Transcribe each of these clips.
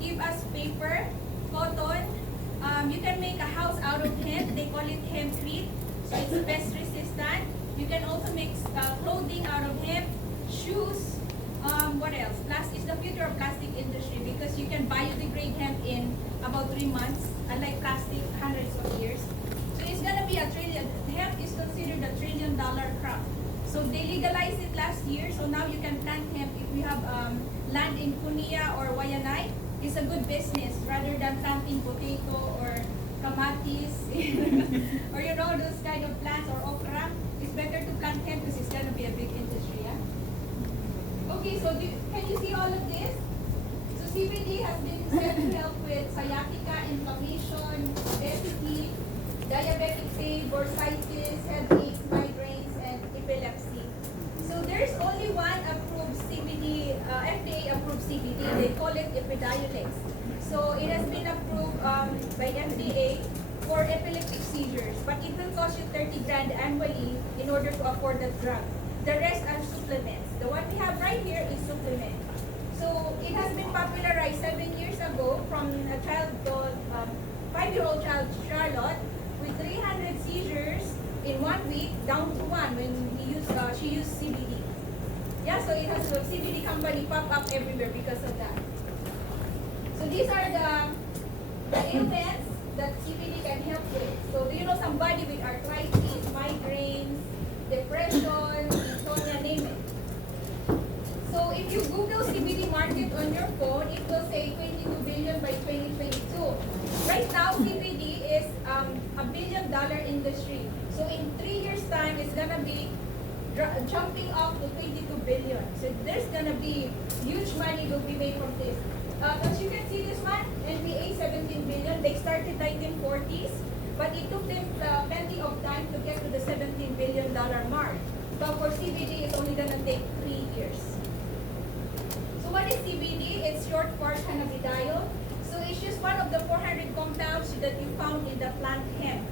give us paper, cotton. You can make a house out of hemp. They call it hempcrete. So it's pest resistant. You can also make clothing out of hemp, shoes. What else? It's the future of plastic industry because you can biodegrade hemp in about 3 months, unlike plastic, hundreds of years. So it's gonna be a trillion. Hemp is considered a $1 trillion crop. So they legalized it last year. So now you can plant hemp if you have land in Cunha or Wayanay. It's a good business rather than planting potato or kamatis or those kind of plants or okra. It's better to plant hemp because it's gonna be a big industry. Yeah. Okay, so can you see all of this? So CBD has been said to help with sciatica, inflammation, obesity, diabetic pain, bursitis, headaches, migraines, and epilepsy. So there's only one approved CBD, FDA approved CBD. They call it Epidiolex. So it has been approved by FDA for epileptic seizures, but it will cost you 30 grand annually in order to afford the drug. The rest are supplements. The one we have right here is supplement. So it has been popularized 7 years ago from a child called 5-year-old child Charlotte with 300 seizures in 1 week down to 1 when she used CBD. Yeah, so it has a CBD company pop up everywhere because of that. So these are the ailments that CBD can help with. So do you know somebody with arthritis, migraines, depression, insomnia, name it. So if you Google CBD market on your phone, it will say 22 billion by 2022. Right now, CBD is $1 billion industry. So in 3 years' time, it's gonna be jumping up to 22 billion. So there's gonna be huge money will be made from this. As you can see this one, NBA 17 billion. They started 1940s, but it took them plenty of time to get to the $17 billion mark. But for CBD, it's only gonna take 3 years. So what is CBD? It's short for cannabidiol. So it's just one of the 400 compounds that you found in the plant hemp.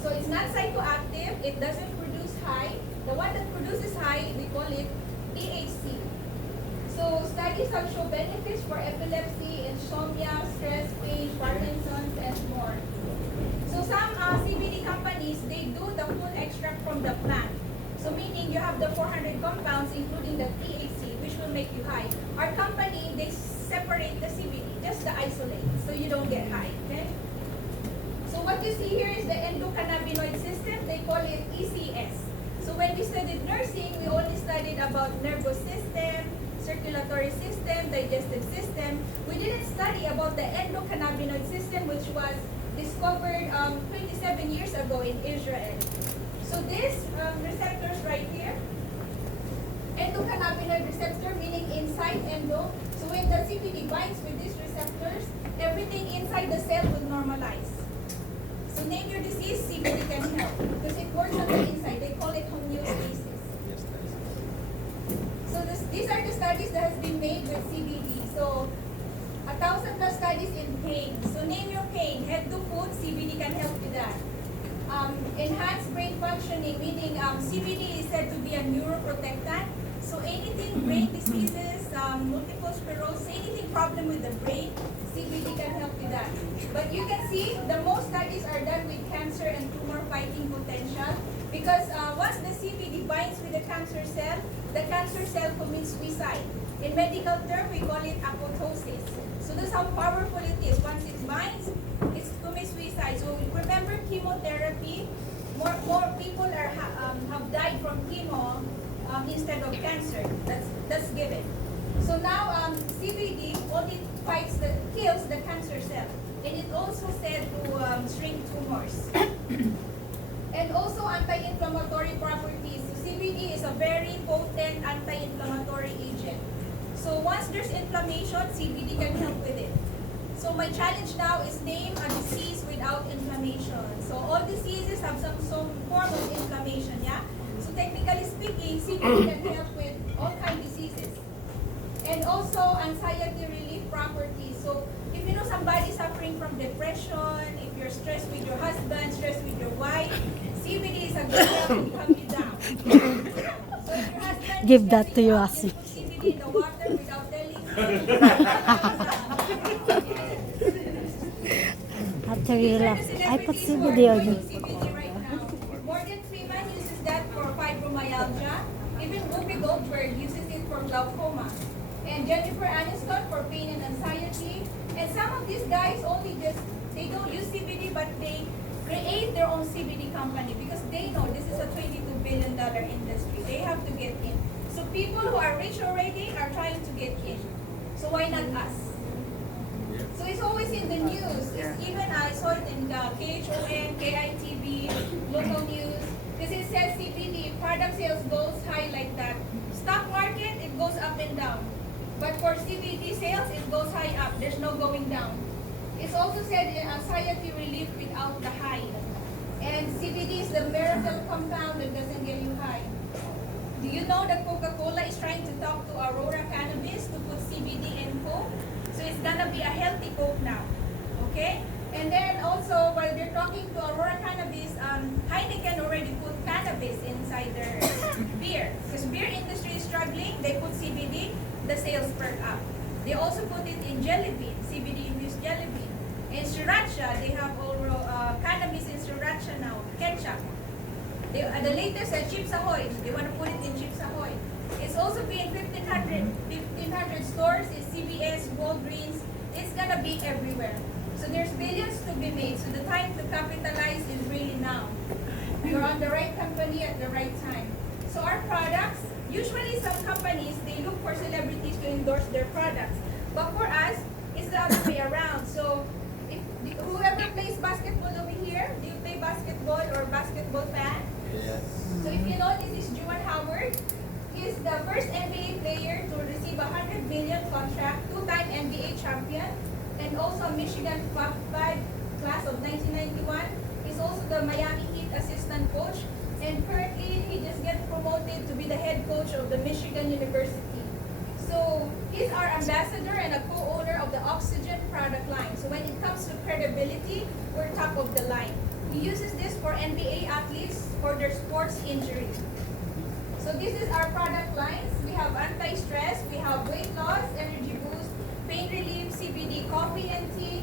So it's not psychoactive. It doesn't produce high. The one that produces high, we call it THC. So studies have shown benefits for epilepsy, insomnia, stress, pain, Parkinson's, and more. So some CBD companies, they do the full extract from the plant. So meaning you have the 400 compounds, including the THC, which will make you high. Our company, they separate the CBD, just the isolate, so you don't get high, okay? So what you see here is the endocannabinoid system. They call it ECS. So when we studied nursing, we only studied about nervous system, circulatory system, digestive system. We didn't study about the endocannabinoid system, which was discovered 27 years ago in Israel. So these receptors right here, endocannabinoid receptor, meaning inside endo. So when the CBD binds with these receptors, everything inside the cell will normalize. So name your disease, CBD can help because it works on the inside. They call it homeostasis. So these are the studies that has been made with CBD. So 1,000 plus studies in pain. So name your pain. Head to foot, CBD can help with that. Enhanced brain functioning, meaning CBD is said to be a neuroprotectant. So anything, brain diseases, multiple sclerosis, anything problem with the brain, CBD can help with that. But you can see the most studies are done with cancer and tumor fighting potential because once the CBD binds with the cancer cell commits suicide. In medical term, we call it apoptosis. So that's how powerful it is. Once it binds, it commits suicide. So remember chemotherapy, more people have died from chemo instead of cancer. That's given. So now CBD only kills the cancer cell, and it also said to shrink tumors. And also anti-inflammatory properties. So CBD is a very potent anti-inflammatory agent. So once there's inflammation, CBD can help with it. So my challenge now is name a disease without inflammation. So all diseases have some form of inflammation, yeah? So technically speaking, CBD can help with all kinds of diseases. And also anxiety relief properties. So if you know somebody suffering from depression, if you're stressed with your husband, stressed with your wife, CBD is a good help to calm you down. So if your husband Give that to you, just Asi. put CBD in the water without telling you. These are relax. the I put celebrities who are CBD on using you. CBD right now. Morgan Freeman uses that for fibromyalgia. Even Whoopi Goldberg uses it for glaucoma. And Jennifer Aniston for pain and anxiety. And some of these guys only just, they don't use CBD, but they create their own CBD company because they know this is a $22 billion industry. They have to get in. So people who are rich already are trying to get in. So why not us? So it's always in the news. It's even I saw it in the KHON, KITV, local news. Because it says CBD, product sales goes high like that. Stock market, it goes up and down. But for CBD sales, it goes high up. There's no going down. It's also said in anxiety relief without the high. And CBD is the miracle compound that doesn't get you high. Do you know that Coca-Cola is trying to talk to Aurora Cannabis to put CBD in Coke? So it's gonna be a healthy Coke now, okay? And then also, while they're talking to Aurora Cannabis, Heineken already put cannabis inside their beer. Because beer industry is struggling, they put CBD, the sales perk up. They also put it in jelly bean, CBD-infused jelly bean. In sriracha, they have cannabis in sriracha now, ketchup. The latest Chips Ahoy, they want to put it in Chips Ahoy. It's also being 1,500 stores, it's CVS, Walgreens. It's gonna be everywhere. So there's billions to be made. So the time to capitalize is really now. You're on the right company at the right time. So our products, usually some companies, they look for celebrities to endorse their products. But for us, it's the other way around. So if whoever plays basketball over here, do you play basketball or basketball fan? Yes. So if you know, this is Juwan Howard. He's the first NBA player to receive a $100 million contract, two-time NBA champion, and also a Michigan Top 5 class of 1991. He's also the Miami Heat assistant coach, and currently he just got promoted to be the head coach of the Michigan University. So he's our ambassador and a co-owner of the OXZGEN product line. So when it comes to credibility, we're top of the line. He uses this for NBA athletes for their sports injury. So this is our product lines. We have anti-stress, we have weight loss, energy boost, pain relief, CBD coffee and tea,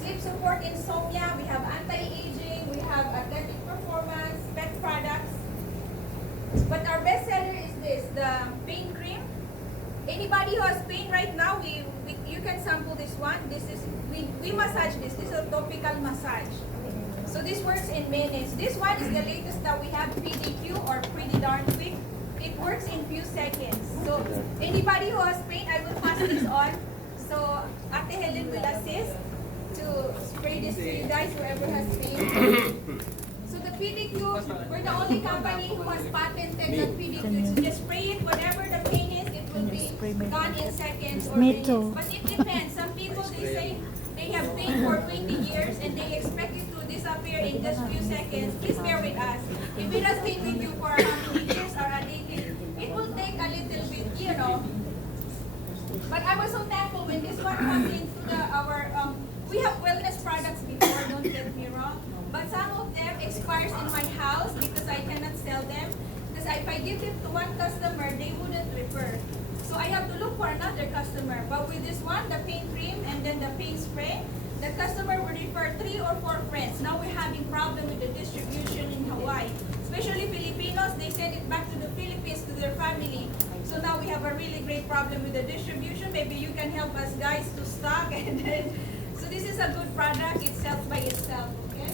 sleep support, insomnia, we have anti-aging, we have athletic performance, pet products. But our best seller is this, the pain cream. Anybody who has pain right now, you can sample this one. This is we massage this. This is a topical massage. So this works in minutes. This one is the latest that we have, PDQ or Pretty Darn Quick. It works in few seconds. So anybody who has pain, I will pass this on. So Ate Helen will assist to spray this to you guys, whoever has pain. So the PDQ, we're the only company who has patented the PDQ. So just spray it, whatever the pain is, it will be gone in seconds or minutes. But it depends. Some people, they say they have pain for 20 years and they expect it to disappear in just few seconds. Please bear with us. If it has been with you for how many years or a decade, it will take a little bit, you know. But I was so thankful when this one comes into our, we have wellness products before, don't get me wrong. But some of them expires in my house because I cannot sell them. Because if I give them to one customer, they wouldn't refer. So I have to look for another customer. But with this one, the pain cream and then the pain spray, the customer will refer 3 or 4 friends. Now we're having problem with the distribution in Hawaii. Especially Filipinos, they send it back to the Philippines to their family. So now we have a really great problem with the distribution. Maybe you can help us guys to stock. And then, so this is a good product. It sells by itself. Okay?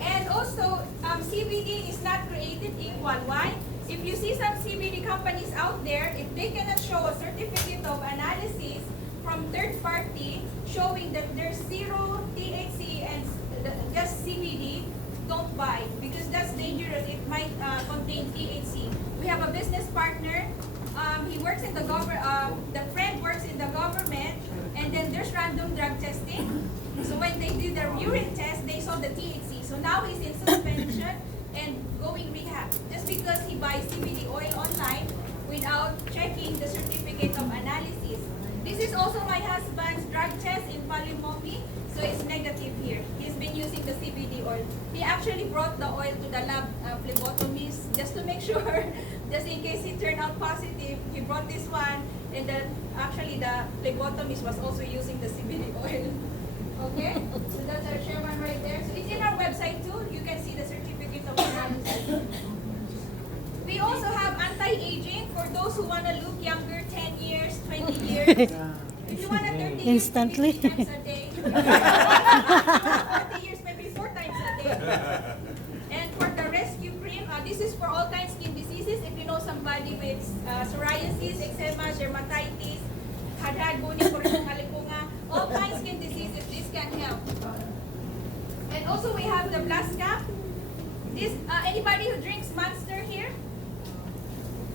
And also, CBD is not created equal. Why? If you see some CBD companies out there, if they cannot show a certificate of analysis from third party showing that there's zero THC and just CBD, don't buy because that's dangerous. It might contain THC. We have a business partner. He works in the government. The friend works in the government, and then there's random drug testing. So when they did their urine test, they saw the THC. So now he's in suspension and going rehab just because he buys CBD oil online without checking the certificate of analysis. This is also my husband's drug test in Palimomi, so it's negative here. He's been using the CBD oil. He actually brought the oil to the lab phlebotomist just to make sure, just in case he turned out positive. He brought this one, and then actually the phlebotomist was also using the CBD oil. Okay? So that's our share one right there. So it's in our website too. You can see the certificates of analysis. We also have anti-aging for those who want to look younger, 10 years, 20 years. If you want a 30 years, Instantly. maybe 3 times a day. If you want 40 years, maybe 4 times a day. And for the rescue cream, this is for all kinds of skin diseases. If you know somebody with psoriasis, eczema, dermatitis, hadad, buni, kurusong kalipunga, all kinds of skin diseases, this can help. And also we have the blast cap. This anybody who drinks Monster here?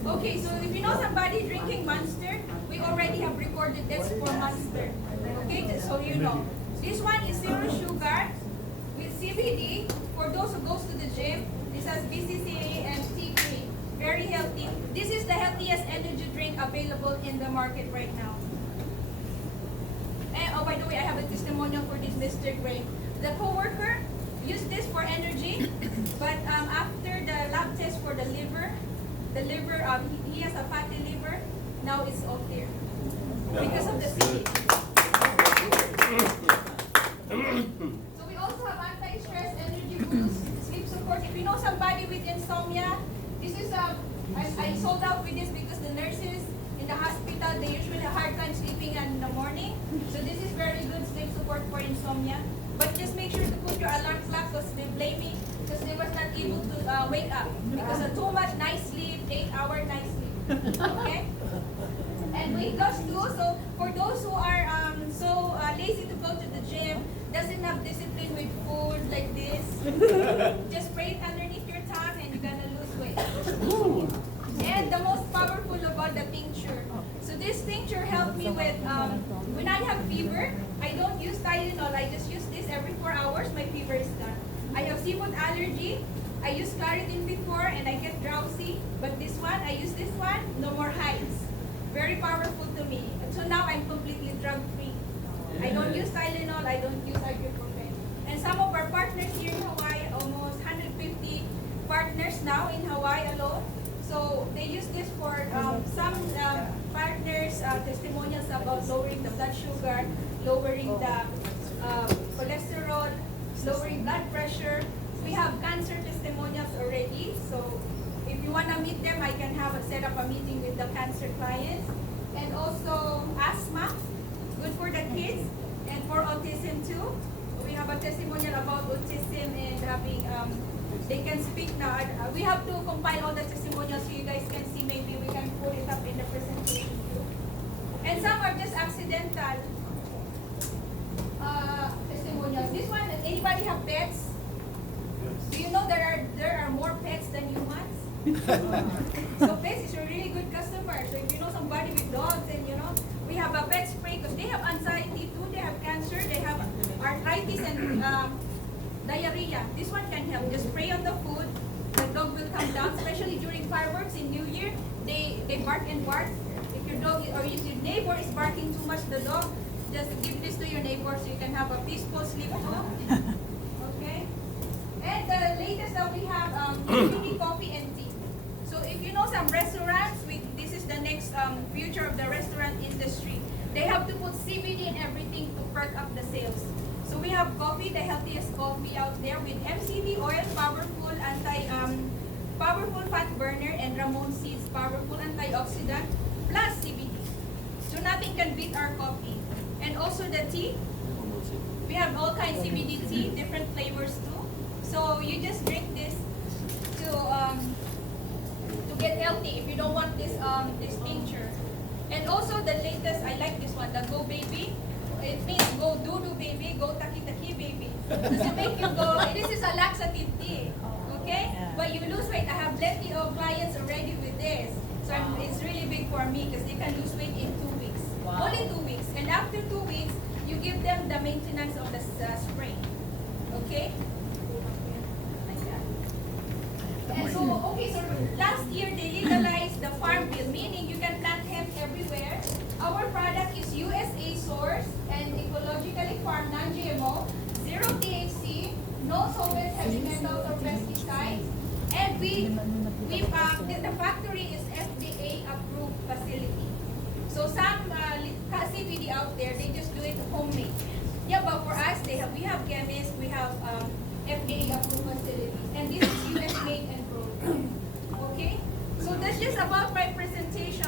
Okay, so if you know somebody drinking Monster, we already have recorded this for Monster. Okay, so you know. This one is zero sugar with CBD for those who goes to the gym. This has BCCA and T3. Very healthy. This is the healthiest energy drink available in the market right now. And oh, by the way, I have a testimonial for this Mr. Gray. The coworker used this for energy, but after the lab test for the liver, he has a fatty liver. Now it's off there because of the CBD. So we also have anti-stress, energy boost, sleep support. If you know somebody with insomnia, this is I sold out with this because the nurses in the hospital, they usually have a hard time sleeping in the morning. So this is very good sleep support for insomnia. But just make sure to put your alarm clock because they blame me because they was not able to wake up because of too much night sleep, 8-hour night sleep. Okay? And weight loss too. So for those who are so lazy to go to the gym, doesn't have discipline with food like this, just spray it underneath your tongue and you're gonna lose weight. And the most powerful of all, the tincture. So this tincture helped me with when I have fever. I don't use Tylenol. I just use this every 4 hours. My fever is done. I have seafood allergy. I used Claritin before and I get drowsy. But this one, I use this one. No more hives. Very powerful to me. So now I'm completely drug-free. I don't use Tylenol. I don't use ibuprofen. And some of our partners here in Hawaii, almost 150 partners now in Hawaii alone. So they use this for some partners' testimonials about lowering the blood sugar, lowering the cholesterol, lowering blood pressure. We have cancer testimonials already. So if you want to meet them, I can set up a meeting with the cancer clients. And also asthma, good for the kids, and for autism too. We have a testimonial about autism and having they can speak now. We have to compile all the testimonials so you guys can see. Maybe we can put it up in the presentation too. And some are just accidental testimonials. This one, anybody have pets? Do you know there are more pets than humans? So pets is a really good customer. So if you know somebody with dogs, and we have a pet spray because they have anxiety too. They have cancer. They have arthritis and diarrhea. This one can help. Just spray on the food. The dog will come down, especially during fireworks in New Year. They bark and bark. If your dog or if your neighbor is barking too much, the dog, just give this to your neighbor so you can have a peaceful sleep too. Okay. And the latest that we have CBD coffee and tea. So if you know some restaurants, this is the next future of the restaurant industry. They have to put CBD in everything to perk up the sales. So we have coffee, the healthiest coffee out there with MCT oil, powerful fat burner, and Ramon seeds, powerful antioxidant, plus CBD. So nothing can beat our coffee. And also the tea, we have all kinds of CBD tea, different flavors too. So you just drink this to get healthy if you don't want this tincture. And also the latest, I like this one, the Go Baby. It means go doo-doo baby, go taki-taki baby. Does it make you go, this is a laxative tea, okay? But you lose weight. I have plenty of clients already with this. So it's really big for me because they can lose weight in 2 weeks. Only 2 weeks. And after 2 weeks, you give them the maintenance of the spray, okay? And so, so last year they legalized the farm bill, meaning you can plant hemp everywhere. Our product is USA sourced and ecologically farmed, non-GMO, zero THC, no solvents, heavy metals, or pesticides. And the factory is FDA approved facility. So some CBD out there, they just do it homemade. Yeah, but for us, We have chemists, we have FDA approved facilities, and this is US made and grown. Okay? So that's just about my presentation.